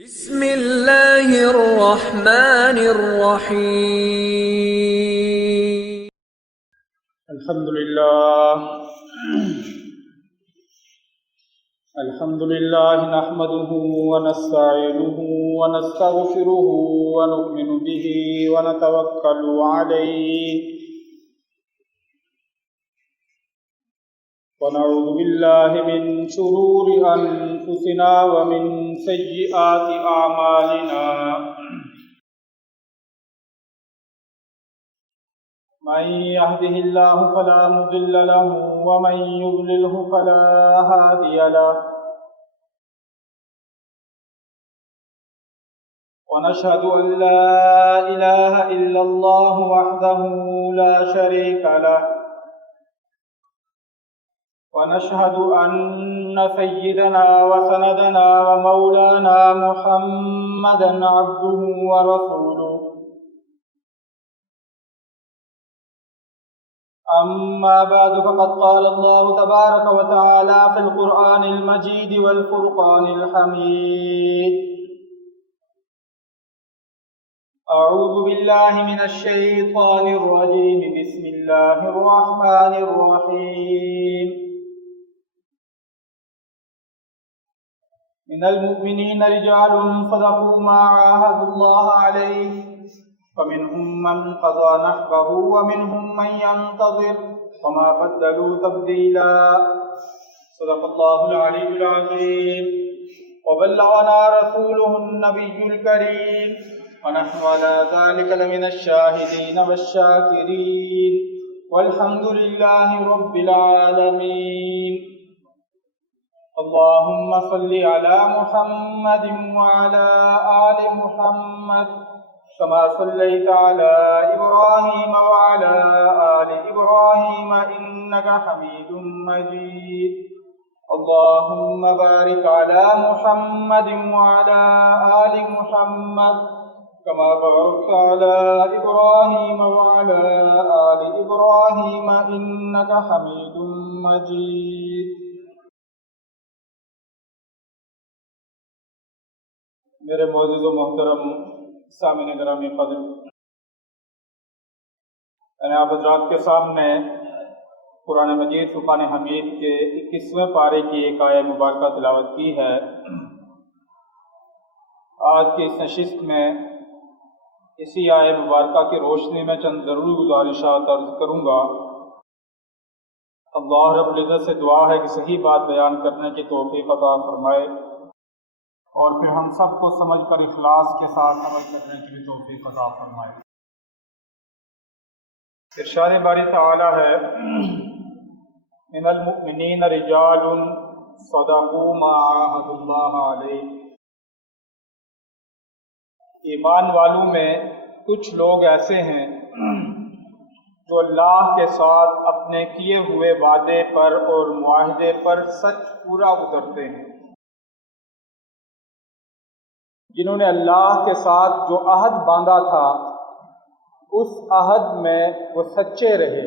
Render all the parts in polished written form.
بسم اللہ الرحمن الرحیم۔ الحمدللہ نحمده ونستعینه ونستغفره ونؤمن به ونتوکل علیہ ونعوذ باللہ من شرور انفسنا ومن سیئات اعمالنا من يهده الله فلا مضل له ومن يضلله فلا هادي له ونشهد أن لا إله إلا الله وحده لا شريك له ونشهد أن سيدنا وسندنا ومولانا محمدا عبده ورسوله أما بعد فقد قال الله تبارك وتعالى في القرآن المجيد والفرقان الحميد أعوذ بالله من الشيطان الرجيم بسم الله الرحمن الرحيم من المؤمنين رجال صدقوا ما عاهدوا الله عليه فمنهم من قضى نحبه ومنهم من ينتظر وما بدلوا تبديلا صدق الله العلي العظيم وبلغنا رسوله النبي الكريم ونحن على ذلك لمن الشاهدين والشاكرين والحمد لله رب العالمين اللهم صل على محمد وعلى آل محمد كما صليت على إبراهيم وعلى آل إبراهيم إنك حميد مجيد اللهم بارك على محمد وعلى آل محمد كما باركت على إبراهيم وعلى آل إبراهيم إنك حميد مجيد میرے معزز و محترم سامعین گرامی قدر، میں نے آپ حضرات کے سامنے قرآن مجید فرقان حمید کے 21ویں پارے کی ایک آیہ مبارکہ تلاوت کی ہے۔ آج کی اس نشست میں اسی آیہ مبارکہ کی روشنی میں چند ضروری گزارشات عرض کروں گا۔ اللہ رب العزت سے دعا ہے کہ صحیح بات بیان کرنے کی توفیق عطا فرمائے اور پھر ہم سب کو سمجھ کر اخلاص کے ساتھ عمل کرنے کی بھی توفیق عطا فرمائے۔ ارشاد باری تعالی ہے من المؤمنین رجال صدقوا ما عاهدوا اللہ علیہ، ایمان والوں میں کچھ لوگ ایسے ہیں جو اللہ کے ساتھ اپنے کیے ہوئے وعدے پر اور معاہدے پر سچ پورا اترتے ہیں، جنہوں نے اللہ کے ساتھ جو عہد باندھا تھا اس عہد میں وہ سچے رہے۔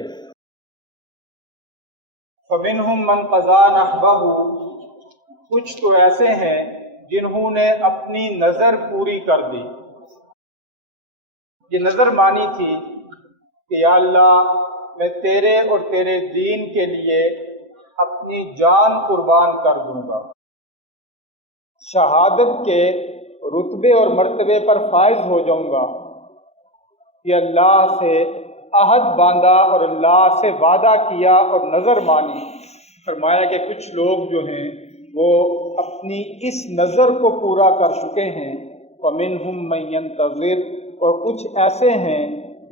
فَمِنْهُمْ مَنْ قَضَى نَحْبَهُ، کچھ تو ایسے ہیں جنہوں نے اپنی نظر پوری کر دی۔ یہ نظر مانی تھی کہ یا اللہ میں تیرے اور تیرے دین کے لیے اپنی جان قربان کر دوں گا، شہادت کے رتبے اور مرتبے پر فائز ہو جاؤں گا، کہ اللہ سے عہد باندھا اور اللہ سے وعدہ کیا اور نظر مانی۔ فرمایا کہ کچھ لوگ جو ہیں وہ اپنی اس نظر کو پورا کر چکے ہیں، وَمِنْهُمْ مَنْ يَنْتَظِرُ، اور کچھ ایسے ہیں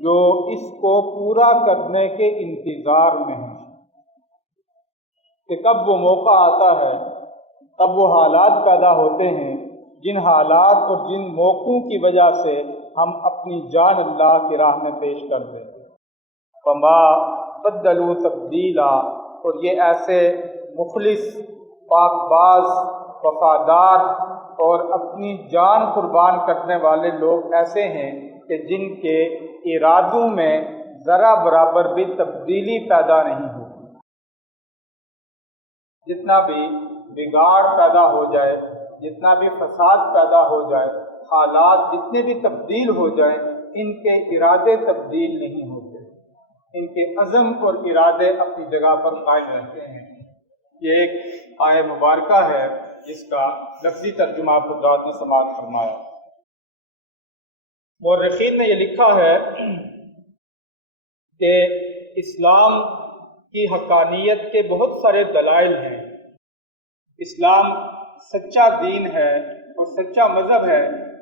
جو اس کو پورا کرنے کے انتظار میں ہیں کہ کب وہ موقع آتا ہے، تب وہ حالات پیدا ہوتے ہیں جن حالات اور جن موقعوں کی وجہ سے ہم اپنی جان اللہ کی راہ میں پیش کر دیتے ہیں۔ وَمَا بَدَّلُوا تَبْدِيلًا، اور یہ ایسے مخلص، پاک باز، وفادار اور اپنی جان قربان کرنے والے لوگ ایسے ہیں کہ جن کے ارادوں میں ذرا برابر بھی تبدیلی پیدا نہیں ہوتی۔ جتنا بھی بگاڑ پیدا ہو جائے، جتنا بھی فساد پیدا ہو جائے، حالات جتنے بھی تبدیل ہو جائیں، ان کے ارادے تبدیل نہیں ہوتے، ان کے عزم اور ارادے اپنی جگہ پر قائم رہتے ہیں۔ یہ ایک آیہ مبارکہ ہے جس کا لفظی ترجمہ آپ حضرات نے سماعت فرمایا۔ مورخین نے یہ لکھا ہے کہ اسلام کی حقانیت کے بہت سارے دلائل ہیں۔ اسلام سچا دین ہے اور سچا مذہب ہے،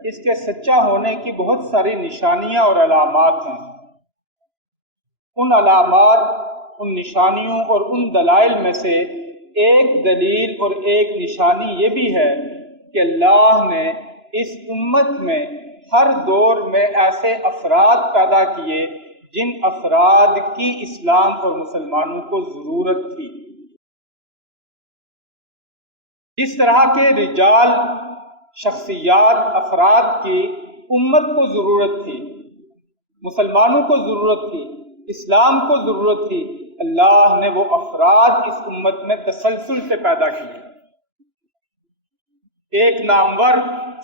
اس کے سچا ہونے کی بہت ساری نشانیاں اور علامات ہیں۔ ان علامات، ان نشانیوں اور ان دلائل میں سے ایک دلیل اور ایک نشانی یہ بھی ہے کہ اللہ نے اس امت میں ہر دور میں ایسے افراد پیدا کیے جن افراد کی اسلام اور مسلمانوں کو ضرورت تھی۔ جس طرح کے رجال، شخصیات، افراد کی امت کو ضرورت تھی، مسلمانوں کو ضرورت تھی، اسلام کو ضرورت تھی، اللہ نے وہ افراد اس امت میں تسلسل سے پیدا کیے۔ ایک نامور،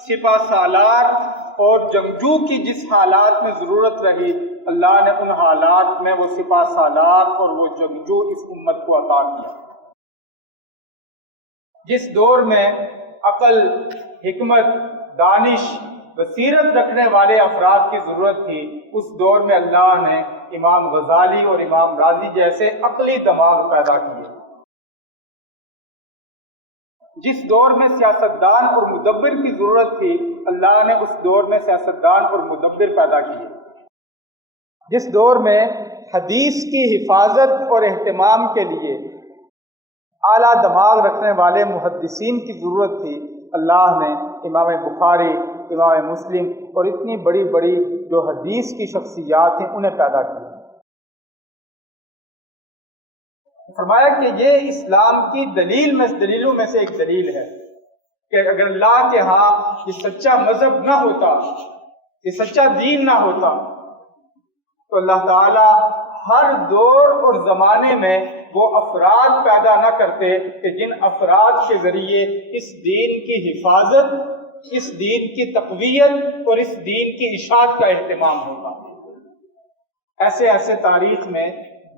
سپہ سالار اور جنگجو کی جس حالات میں ضرورت رہی، اللہ نے ان حالات میں وہ سپہ سالار اور وہ جنگجو اس امت کو عطا کیا۔ جس دور میں عقل، حکمت، دانش، بصیرت رکھنے والے افراد کی ضرورت تھی، اس دور میں اللہ نے امام غزالی اور امام رازی جیسے عقلی دماغ پیدا کیے۔ جس دور میں سیاستدان اور مدبر کی ضرورت تھی، اللہ نے اس دور میں سیاستدان اور مدبر پیدا کیے۔ جس دور میں حدیث کی حفاظت اور اہتمام کے لیے اعلیٰ دماغ رکھنے والے محدثین کی ضرورت تھی، اللہ نے امام بخاری، امام مسلم اور اتنی بڑی بڑی جو حدیث کی شخصیات ہیں انہیں پیدا کیا۔ فرمایا کہ یہ اسلام کی دلیلوں میں سے ایک دلیل ہے کہ اگر اللہ کے ہاں یہ سچا مذہب نہ ہوتا، یہ سچا دین نہ ہوتا، تو اللہ تعالیٰ ہر دور اور زمانے میں وہ افراد پیدا نہ کرتے کہ جن افراد کے ذریعے اس دین کی حفاظت، اس دین کی تقویت اور اس دین کی اشاعت کا اہتمام ہوگا۔ ایسے ایسے تاریخ میں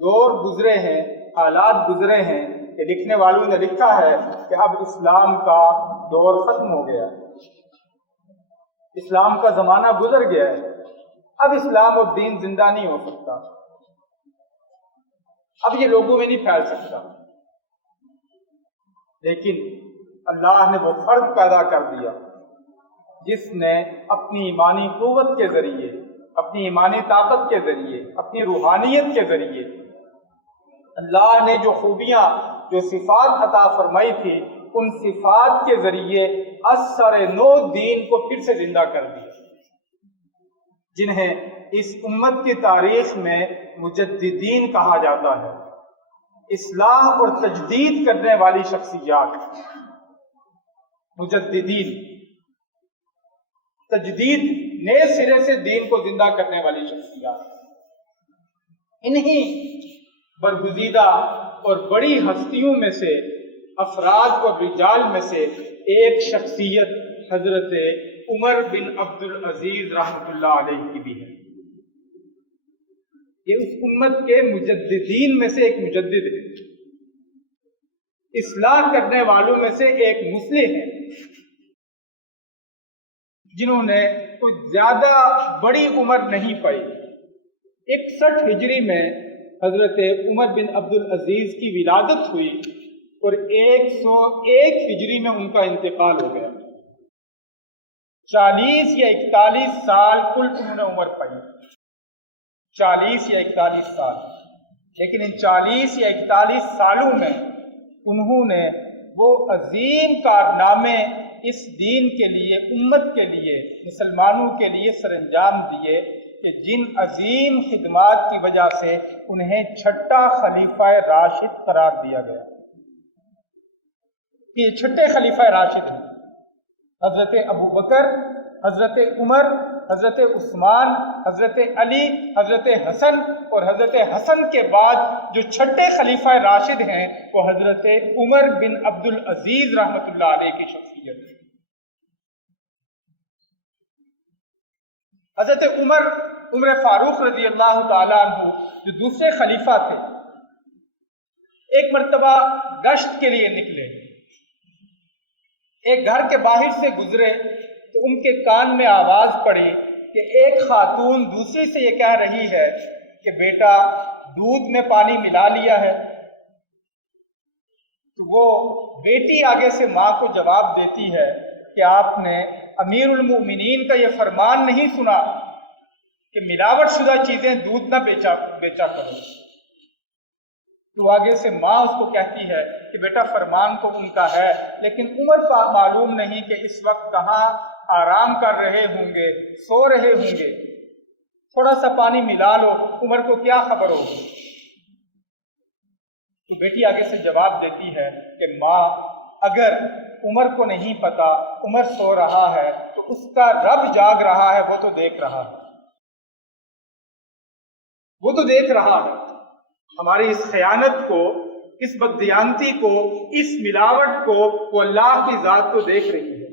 دور گزرے ہیں، حالات گزرے ہیں کہ لکھنے والوں نے لکھا ہے کہ اب اسلام کا دور ختم ہو گیا، اسلام کا زمانہ گزر گیا ہے، اب اسلام اور دین زندہ نہیں ہو سکتا، اب یہ لوگوں میں نہیں پھیل سکتا۔ لیکن اللہ نے وہ فرد پیدا کر دیا جس نے اپنی ایمانی قوت کے ذریعے، اپنی ایمانی طاقت کے ذریعے، اپنی روحانیت کے ذریعے اللہ نے جو خوبیاں، جو صفات عطا فرمائی تھی، ان صفات کے ذریعے اثر نو دین کو پھر سے زندہ کر دیا، جنہیں اس امت کی تاریخ میں مجددین کہا جاتا ہے، اصلاح اور تجدید کرنے والی شخصیات، مجددین، تجدید، نئے سرے سے دین کو زندہ کرنے والی شخصیات۔ انہی برگزیدہ اور بڑی ہستیوں میں سے، افراد اور رجال میں سے ایک شخصیت حضرت عمر بن عبد العزیز رحمۃ اللہ علیہ کی بھی ہے۔ یہ اس امت کے مجددین میں سے ایک مجدد ہے، اصلاح کرنے والوں میں سے ایک مصلح ہے، جنہوں نے کوئی زیادہ بڑی عمر نہیں پائی۔ 61 ہجری میں حضرت عمر بن عبد العزیز کی ولادت ہوئی اور 101 ہجری میں ان کا انتقال ہو گیا۔ 40 یا 41 سال کل انہوں نے عمر پائی، 40 یا 41 سال، لیکن ان 40 یا 41 سالوں میں انہوں نے وہ عظیم کارنامے اس دین کے لیے، امت کے لیے، مسلمانوں کے لیے سر انجام دیے کہ جن عظیم خدمات کی وجہ سے انہیں چھٹا خلیفہ راشد قرار دیا گیا۔ یہ چھٹے خلیفہ راشد ہیں، حضرت ابوبکر، حضرت عمر، حضرت عثمان، حضرت علی، حضرت حسن، اور حضرت حسن کے بعد جو چھٹے خلیفہ راشد ہیں وہ حضرت عمر بن عبد العزیز رحمۃ اللہ علیہ کی شخصیت ہے۔ حضرت عمر فاروق رضی اللہ تعالیٰ عنہ جو دوسرے خلیفہ تھے، ایک مرتبہ گشت کے لیے نکلے، ایک گھر کے باہر سے گزرے تو ان کے کان میں آواز پڑی کہ ایک خاتون دوسری سے یہ کہہ رہی ہے کہ بیٹا دودھ میں پانی ملا لیا ہے۔ تو وہ بیٹی آگے سے ماں کو جواب دیتی ہے کہ آپ نے امیر المؤمنین کا یہ فرمان نہیں سنا کہ ملاوٹ شدہ چیزیں دودھ نہ بیچا کرو۔ تو آگے سے ماں اس کو کہتی ہے کہ بیٹا فرمان تو ان کا ہے، لیکن عمر کا معلوم نہیں کہ اس وقت کہاں آرام کر رہے ہوں گے، سو رہے ہوں گے، تھوڑا سا پانی ملا لو، عمر کو کیا خبر ہوگی۔ تو بیٹی آگے سے جواب دیتی ہے کہ ماں اگر عمر کو نہیں پتا عمر سو رہا ہے تو اس کا رب جاگ رہا ہے، وہ تو دیکھ رہا ہے، وہ تو دیکھ رہا ہے۔ ہماری اس خیانت کو، اس بددیانتی کو، اس ملاوٹ کو وہ اللہ کی ذات تو دیکھ رہی ہے۔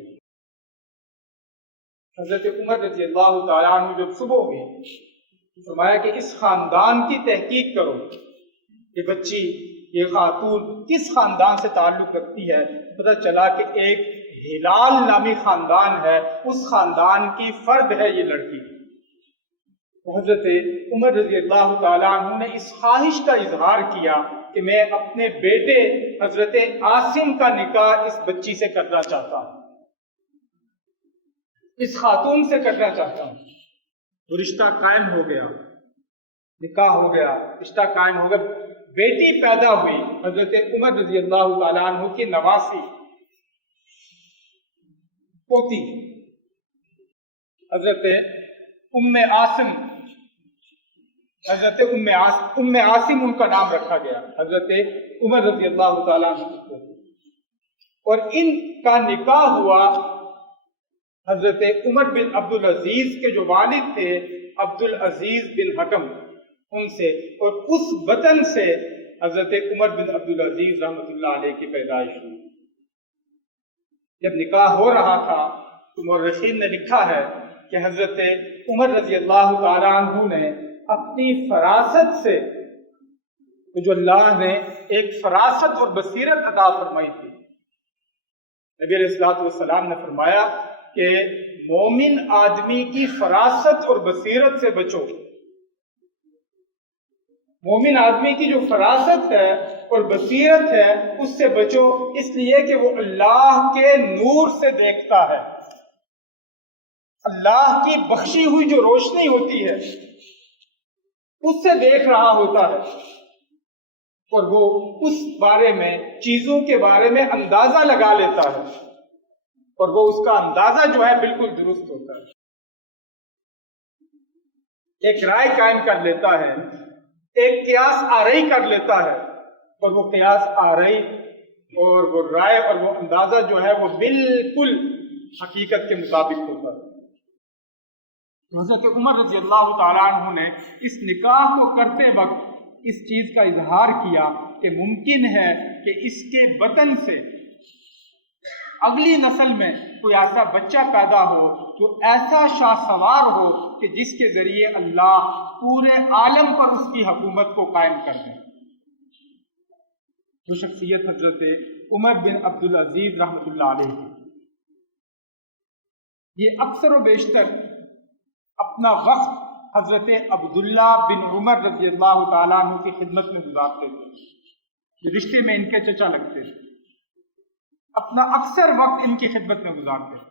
حضرت عمر رضی اللہ تعالیٰ عنہ جب صبح ہوئی فرمایا کہ اس خاندان کی تحقیق کرو، یہ بچی، یہ خاتون کس خاندان سے تعلق رکھتی ہے۔ پتہ چلا کہ ایک ہلال نامی خاندان ہے، اس خاندان کی فرد ہے یہ لڑکی۔ حضرت عمر رضی اللہ تعالیٰ عنہ نے اس خواہش کا اظہار کیا کہ میں اپنے بیٹے حضرت عاصم کا نکاح اس بچی سے کرنا چاہتا ہوں، اس خاتون سے کرنا چاہتا ہوں۔ وہ رشتہ قائم ہو گیا، نکاح ہو گیا، رشتہ قائم ہو گیا، بیٹی پیدا ہوئی حضرت عمر رضی اللہ تعالیٰ عنہ کی نواسی پوتی حضرت ام عاصم ان کا نام رکھا گیا، حضرت عمر رضی اللہ تعالیٰ عنہ، اور ان کا نکاح ہوا حضرت عمر بن عبدالعزیز کے جو والد تھے عبدالعزیز بن حکم ان سے، اور اس وطن سے حضرت عمر بن عبدالعزیز رحمۃ اللہ علیہ کی پیدائش ہوئی۔ جب نکاح ہو رہا تھا تو مورخین نے لکھا ہے کہ حضرت عمر رضی اللہ تعالیٰ عنہ نے اپنی فراست سے، جو اللہ نے ایک فراست اور بصیرت عطا فرمائی تھی، نبی علیہ الصلوۃ والسلام نے فرمایا کہ مومن آدمی کی فراست اور بصیرت سے بچو۔ مومن آدمی کی جو فراست ہے اور بصیرت ہے اس سے بچو، اس لیے کہ وہ اللہ کے نور سے دیکھتا ہے، اللہ کی بخشی ہوئی جو روشنی ہوتی ہے اس سے دیکھ رہا ہوتا ہے، اور وہ اس بارے میں، چیزوں کے بارے میں اندازہ لگا لیتا ہے، اور وہ اس کا اندازہ جو ہے بالکل درست ہوتا ہے، ایک رائے قائم کر لیتا ہے، ایک قیاس آرائی کر لیتا ہے، اور وہ قیاس آرائی اور وہ رائے اور وہ اندازہ جو ہے وہ بالکل حقیقت کے مطابق ہوتا ہے۔ حضرت عمر رضی اللہ تعالیٰ عنہ نے اس نکاح کو کرتے وقت اس چیز کا اظہار کیا کہ ممکن ہے کہ اس کے بطن سے اگلی نسل میں کوئی ایسا بچہ پیدا ہو جو ایسا شاہ سوار ہو کہ جس کے ذریعے اللہ پورے عالم پر اس کی حکومت کو قائم کر دے۔ وہ شخصیت حضرت عمر بن عبدالعزیز رحمۃ اللہ علیہ کی، یہ اکثر و بیشتر اپنا وقت حضرت عبداللہ بن عمر رضی اللہ تعالیٰ عنہ کی خدمت میں گزارتے تھے، جو رشتے میں ان کے چچا لگتے تھے، اپنا اکثر وقت ان کی خدمت میں گزارتے تھے۔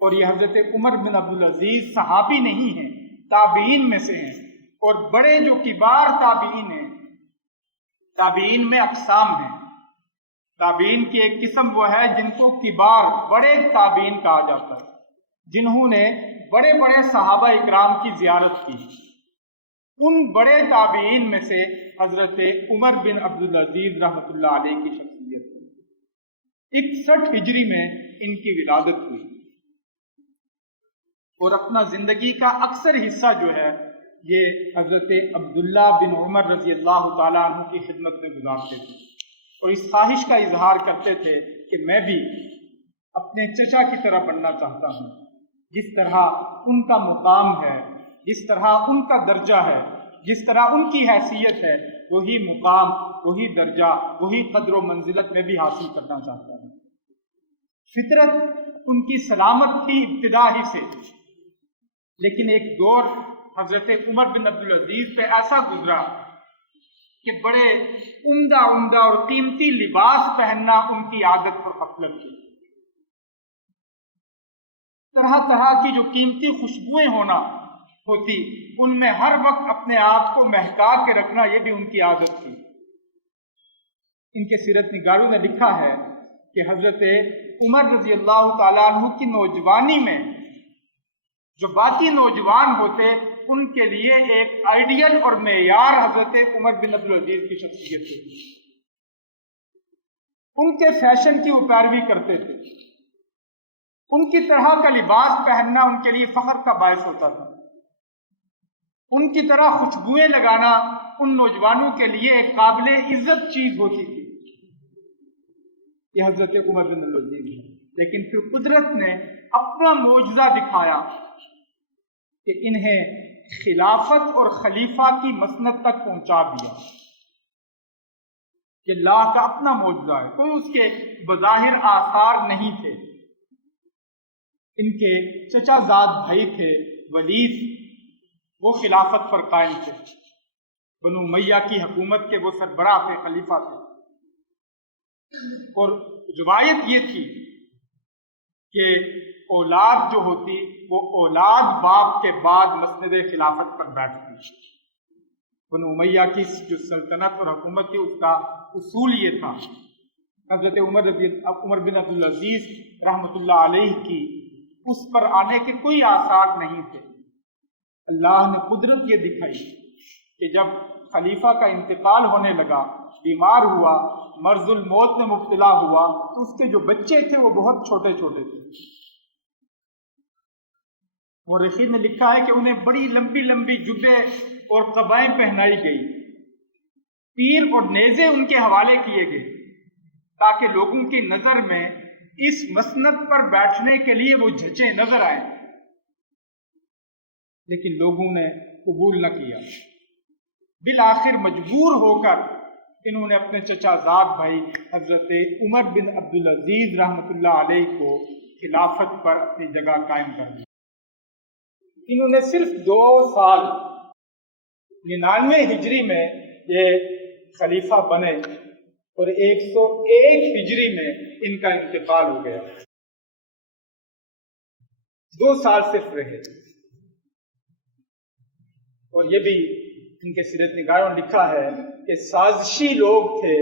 اور یہ حضرت عمر بن عبدالعزیز صحابی نہیں ہیں، تابعین میں سے ہیں، اور بڑے جو کبار تابعین ہیں، تابعین میں اقسام ہیں، تابعین کی ایک قسم وہ ہے جن کو کبار، بڑے تابعین کہا جاتا ہے، جنہوں نے بڑے بڑے صحابہ اکرام کی زیارت کی۔ ان بڑے تابعین میں سے حضرت عمر بن عبدالعزیز رحمۃ اللہ علیہ کی شخصیت 61 ہجری میں ان کی ولادت ہوئی، اور اپنا زندگی کا اکثر حصہ جو ہے یہ حضرت عبداللہ بن عمر رضی اللہ تعالیٰ عنہ کی خدمت میں گزارتے تھے، اور اس خواہش کا اظہار کرتے تھے کہ میں بھی اپنے چچا کی طرح بننا چاہتا ہوں، جس طرح ان کا مقام ہے، جس طرح ان کا درجہ ہے، جس طرح ان کی حیثیت ہے، وہی مقام، وہی درجہ، وہی قدر و منزلت میں بھی حاصل کرنا چاہتا ہے۔ فطرت ان کی سلامت تھی ابتدا ہی سے، لیکن ایک دور حضرت عمر بن عبدالعزیز پہ ایسا گزرا کہ بڑے عمدہ اور قیمتی لباس پہننا ان کی عادت پر غفلت تھی۔ طرح طرح کی جو قیمتی خوشبوئیں ہوتی ان میں ہر وقت اپنے آپ کو مہکا کے رکھنا، یہ بھی ان کی عادت تھی۔ ان کے سیرت نگاروں نے لکھا ہے کہ حضرت عمر رضی اللہ تعالیٰ عنہ کی نوجوانی میں جو باقی نوجوان ہوتے ان کے لیے ایک آئیڈیل اور معیار حضرت عمر بن عبدالعزیز کی شخصیت تھی۔ ان کے فیشن کی وہ پیروی کرتے تھے، ان کی طرح کا لباس پہننا ان کے لیے فخر کا باعث ہوتا تھا، ان کی طرح خوشبوئیں لگانا ان نوجوانوں کے لیے ایک قابل عزت چیز ہوتی تھی۔ یہ حضرت عمر بن عبدالعزیز ہے، لیکن پھر قدرت نے اپنا معجزہ دکھایا کہ انہیں خلافت اور خلیفہ کی مسند تک پہنچا دیا، کہ اللہ کا اپنا معجزہ ہے، کوئی اس کے بظاہر آثار نہیں تھے۔ ان کے چچا زاد بھائی تھے ولید، وہ خلافت پر قائم تھے، بنو امیہ کی حکومت کے وہ سربراہ تھے، خلیفہ تھے، اور روایت یہ تھی کہ اولاد جو ہوتی وہ اولاد باپ کے بعد مسند خلافت پر بیٹھتی۔ بنو امیہ کی جو سلطنت اور حکومت تھی اس کا اصول یہ تھا۔ حضرت عمر بن عبدالعزیز رحمۃ اللہ علیہ کی اس پر آنے کے کوئی آثار نہیں تھے۔ اللہ نے قدرت یہ دکھائی کہ جب خلیفہ کا انتقال ہونے لگا، بیمار ہوا، مرض الموت میں مبتلا ہوا، تو اس کے جو بچے تھے وہ بہت چھوٹے چھوٹے تھے۔ مورخین نے لکھا ہے کہ انہیں بڑی لمبی لمبی جبے اور قبائیں پہنائی گئی، تیر اور نیزے ان کے حوالے کیے گئے، تاکہ لوگوں کی نظر میں اس مسند پر بیٹھنے کے لیے وہ جھچیں نظر آئیں، لیکن لوگوں نے قبول نہ کیا۔ بالآخر مجبور ہو کر انہوں نے اپنے چچا زاد بھائی حضرت عمر بن عبدالعزیز رحمۃ اللہ علیہ کو خلافت پر اپنی جگہ قائم کر دیا۔ انہوں نے صرف 2 سال 99 ہجری میں یہ خلیفہ بنے اور 101 ہجری میں ان کا انتقال ہو گیا۔ 2 سال صرف رہے، اور یہ بھی ان کے سیرت نگاروں نے لکھا ہے کہ سازشی لوگ تھے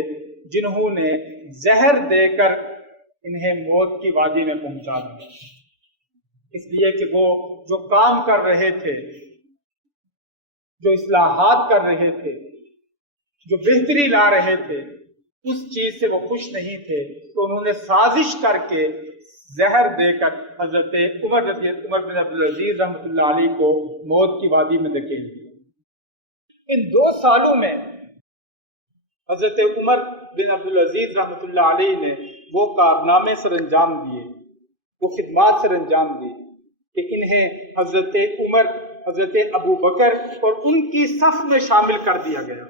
جنہوں نے زہر دے کر انہیں موت کی وادی میں پہنچا دیا، اس لیے کہ وہ جو کام کر رہے تھے، جو اصلاحات کر رہے تھے، جو بہتری لا رہے تھے، اس چیز سے وہ خوش نہیں تھے، تو انہوں نے سازش کر کے زہر دے کر حضرت عمر بن عبدالعزیز رحمۃ اللہ علیہ کو موت کی وادی میں دھکیل دیا۔ ان 2 سالوں میں حضرت عمر بن عبدالعزیز رحمۃ اللہ علیہ نے وہ کارنامے سر انجام دیے، وہ خدمات سر انجام دی کہ انہیں حضرت عمر، حضرت ابو بکر اور ان کی صف میں شامل کر دیا گیا۔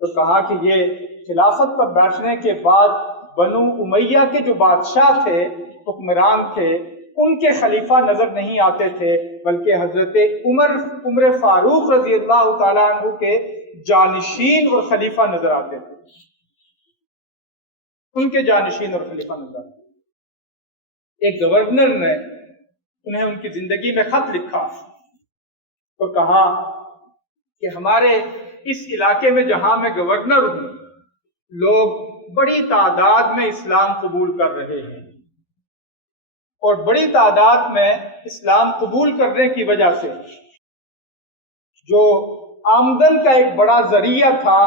تو کہا کہ یہ خلافت پر بیٹھنے کے بعد بنو امیہ کے جو بادشاہ تھے، حکمران تھے، ان کے خلیفہ نظر نہیں آتے تھے، بلکہ حضرت عمر فاروق رضی اللہ تعالیٰ عنہ کے جانشین اور خلیفہ نظر آتے تھے، ان کے جانشین اور خلیفہ نظر آتے تھے۔ ایک گورنر نے انہیں ان کی زندگی میں خط لکھا اور کہا کہ ہمارے اس علاقے میں جہاں میں گورنر ہوں، لوگ بڑی تعداد میں اسلام قبول کر رہے ہیں، اور بڑی تعداد میں اسلام قبول کرنے کی وجہ سے جو آمدن کا ایک بڑا ذریعہ تھا،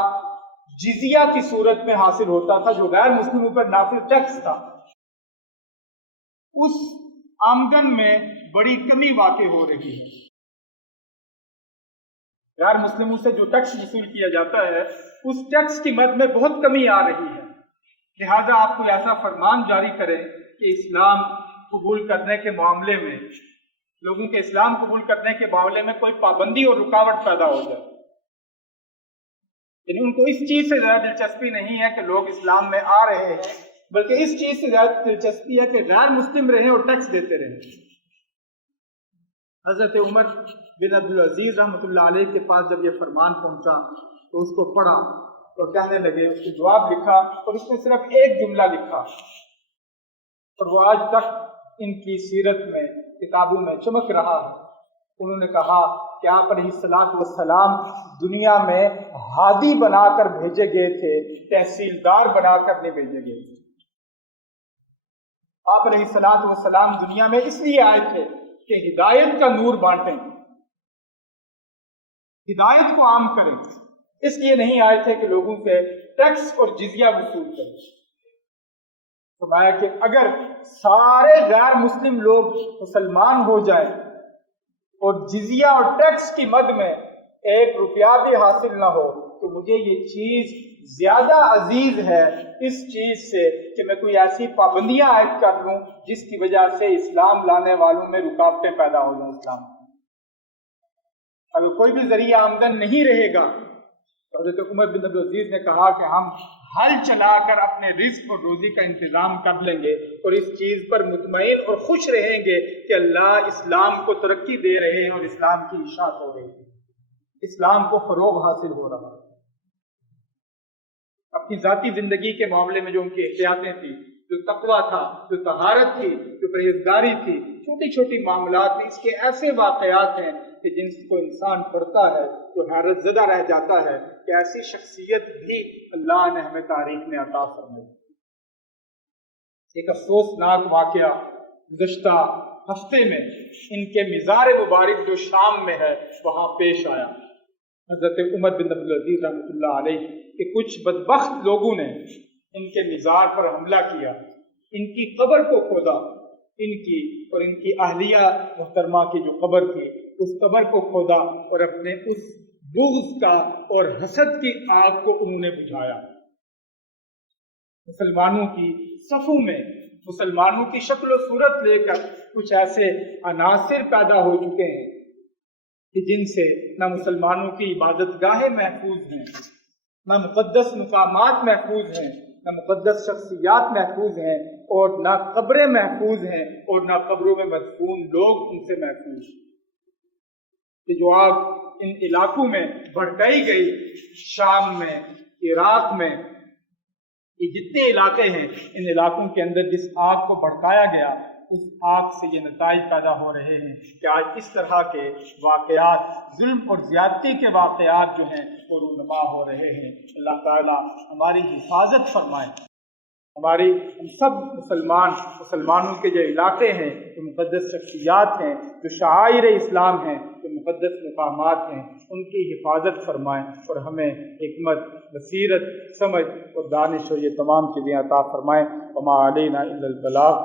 جزیہ کی صورت میں حاصل ہوتا تھا، جو غیر مسلموں پر نافذ ٹیکس تھا، اس آمدن میں بڑی کمی واقع ہو رہی ہے۔ غیر مسلموں سے جو ٹیکس وصول کیا جاتا ہے، اس ٹیکس کی مد میں بہت کمی آ رہی ہے، لہذا آپ کو ایسا فرمان جاری کریں کہ اسلام قبول کرنے کے معاملے میں، لوگوں کے اسلام قبول کرنے کے معاملے میں کوئی پابندی اور رکاوٹ پیدا ہو جائے، یعنی ان کو اس چیز سے زیادہ دلچسپی نہیں ہے کہ لوگ اسلام میں آ رہے ہیں، بلکہ اس چیز سے زیادہ دلچسپی ہے کہ غیر مسلم رہیں اور ٹیکس دیتے رہیں۔ حضرت عمر بن عبدالعزیز رحمۃ اللہ علیہ کے پاس جب یہ فرمان پہنچا تو اس کو پڑھا تو کہنے لگے، اس کو جواب لکھا اور اس نے صرف ایک جملہ لکھا اور وہ آج تک ان کی سیرت میں کتابوں میں چمک رہا ہے۔ انہوں نے کہا کہ آپ علیہ الصلوۃ والسلام دنیا میں ہادی بنا کر بھیجے گئے تھے، تحصیلدار بنا کر نہیں بھیجے گئے تھے۔ آپ علیہ الصلوۃ والسلام دنیا میں اس لیے آئے تھے کہ ہدایت کا نور بانٹیں، ہدایت کو عام کریں، اس لیے نہیں آئے تھے کہ لوگوں سے ٹیکس اور جزیہ وصول کریں۔ فرمایا کہ اگر سارے غیر مسلم لوگ مسلمان ہو جائیں اور جزیہ اور ٹیکس کی مد میں 1 روپیہ بھی حاصل نہ ہو تو مجھے یہ چیز زیادہ عزیز ہے اس چیز سے کہ میں کوئی ایسی پابندیاں عائد کر لوں جس کی وجہ سے اسلام لانے والوں میں رکاوٹیں پیدا ہو جائیں۔ اسلام اگر کوئی بھی ذریعہ آمدن نہیں رہے گا تو حضرت عمر بن عبدالعزیز نے کہا کہ ہم ہل چلا کر اپنے رزق اور روزی کا انتظام کر لیں گے اور اس چیز پر مطمئن اور خوش رہیں گے کہ اللہ اسلام کو ترقی دے رہے ہیں اور اسلام کی اشاعت ہو رہی ہے، اسلام کو فروغ حاصل ہو رہا ہے۔ اپنی ذاتی زندگی کے معاملے میں جو ان کی احتیاطیں تھیں، جو تقویٰ تھا، جو طہارت تھی، جو پرہیزگاری تھی، چھوٹی چھوٹی معاملات میں اس کے ایسے واقعات ہیں کہ جن کو انسان پڑھتا ہے تو حیرت زدہ رہ جاتا ہے کہ ایسی شخصیت بھی اللہ نے ہمیں تاریخ میں عطا فرمائی۔ ایک افسوسناک واقعہ گزشتہ ہفتے میں ان کے مزار مبارک جو شام میں ہے وہاں پیش آیا۔ حضرت عمر بن عبدالعزیز رحمۃ اللہ علیہ کہ کچھ بدبخت لوگوں نے ان کے مزار پر حملہ کیا، ان کی قبر کو کھودا، ان کی اور ان کی اہلیہ محترمہ کی جو قبر تھی اس قبر کو کھودا اور اپنے اس بغض کا اور حسد کی آگ کو انہوں نے بجھایا۔ مسلمانوں کی صفوں میں مسلمانوں کی شکل و صورت لے کر کچھ ایسے عناصر پیدا ہو چکے ہیں کہ جن سے نہ مسلمانوں کی عبادت گاہیں محفوظ ہیں، نہ مقدس مقامات محفوظ ہیں، نہ مقدس شخصیات محفوظ ہیں، اور نہ قبریں محفوظ ہیں، اور نہ قبروں میں مدفون لوگ ان سے محفوظ ہیں۔ کہ جو آگ ان علاقوں میں بھڑکائی گئی، شام میں، عراق میں، یہ جتنے علاقے ہیں ان علاقوں کے اندر جس آگ کو بھڑکایا گیا اس آگ سے یہ نتائج پیدا ہو رہے ہیں کہ آج اس طرح کے واقعات، ظلم اور زیادتی کے واقعات جو ہیں وہ رونما ہو رہے ہیں۔ اللہ تعالیٰ ہماری حفاظت فرمائے، ہم سب مسلمانوں کے جو علاقے ہیں، جو مقدس شخصیات ہیں، جو شعائر اسلام ہیں، جو مقدس مقامات ہیں، ان کی حفاظت فرمائیں اور ہمیں حکمت، بصیرت، سمجھ اور دانش اور یہ تمام چیزیں عطا فرمائیں۔ وما علینا الا البلاغ۔